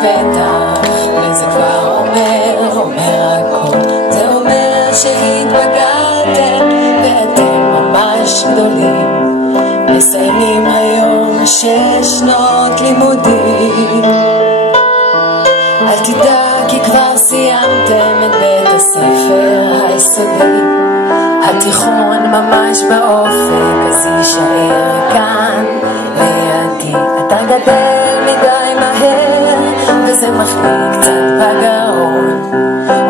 בפתח, וזה כבר אומר הכל. זה אומר שהתבגרתם ואתם ממש גדולים, מסיימים היום 6 שנות לימודים. אל תדאג כי כבר סיימתם את בית הספר היסודי, התיכון ממש באופק, אז יישאר כאן לידי. אתה גדל מדי מהר וזה מחליק קצת בגרון,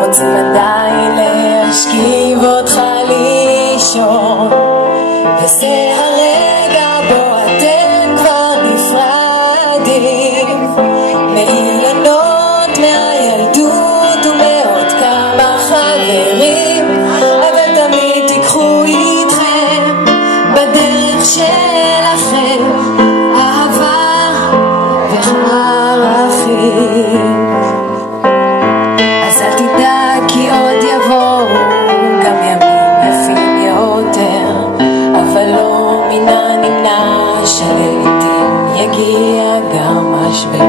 רוצים עדיין להשכיב אותך לישון, וזה הרגע בו אתם כבר נפרדים מאילנות מהילדות ומעוד כמה חברים, אבל תמיד תיקחו איתכם בדרך שלכם אהבה וערכים. אז אל תדאג כי עוד יבואו גם ימים יפים יותר, אבל לא מן הנמנע שלעתים יגיע גם משבר.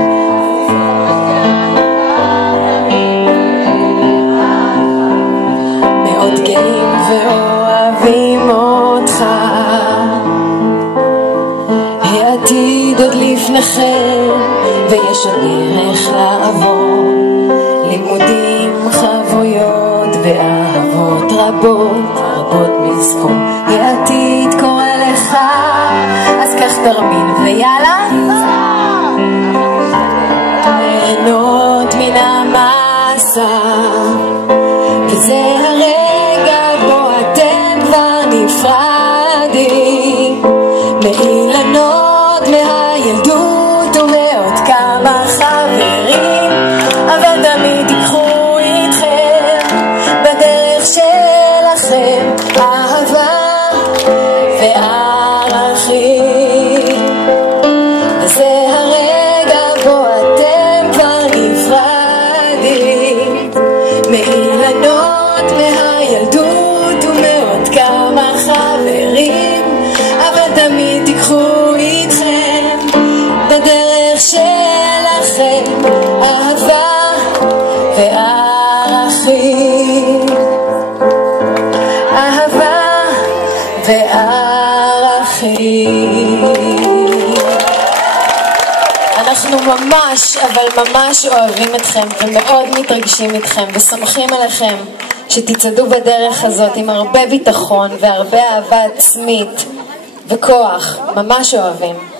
מאוד גאים ואוהבים אותך, העתיד עוד לפניכם ויש עוד דרך לעבור, לימודים, חוויות ואהבות רבות רבות מזכור. העתיד קורא לך, אז כך תרמיל ויאללה ליהנות מן המסע, וזה הרגע בו אתם כבר נפרדים מאילנות מהילדות ומעוד כמה חברים, אבל תמיד תיקחו איתכם בדרך שלכם אהבה וערכים. וזה הרגע בו אתם כבר נפרדים מאילנות מהילדות ומעוד כמה חברים, אבל תמיד תיקחו איתכם בדרך שלכם אהבה וערכים. אהבה וערכים. אנחנו ממש, אבל ממש אוהבים אתכם ומאוד מתרגשים איתכם וסומכים עליכם שתצעדו בדרך הזאת עם הרבה ביטחון והרבה אהבה עצמית וכוח. ממש אוהבים.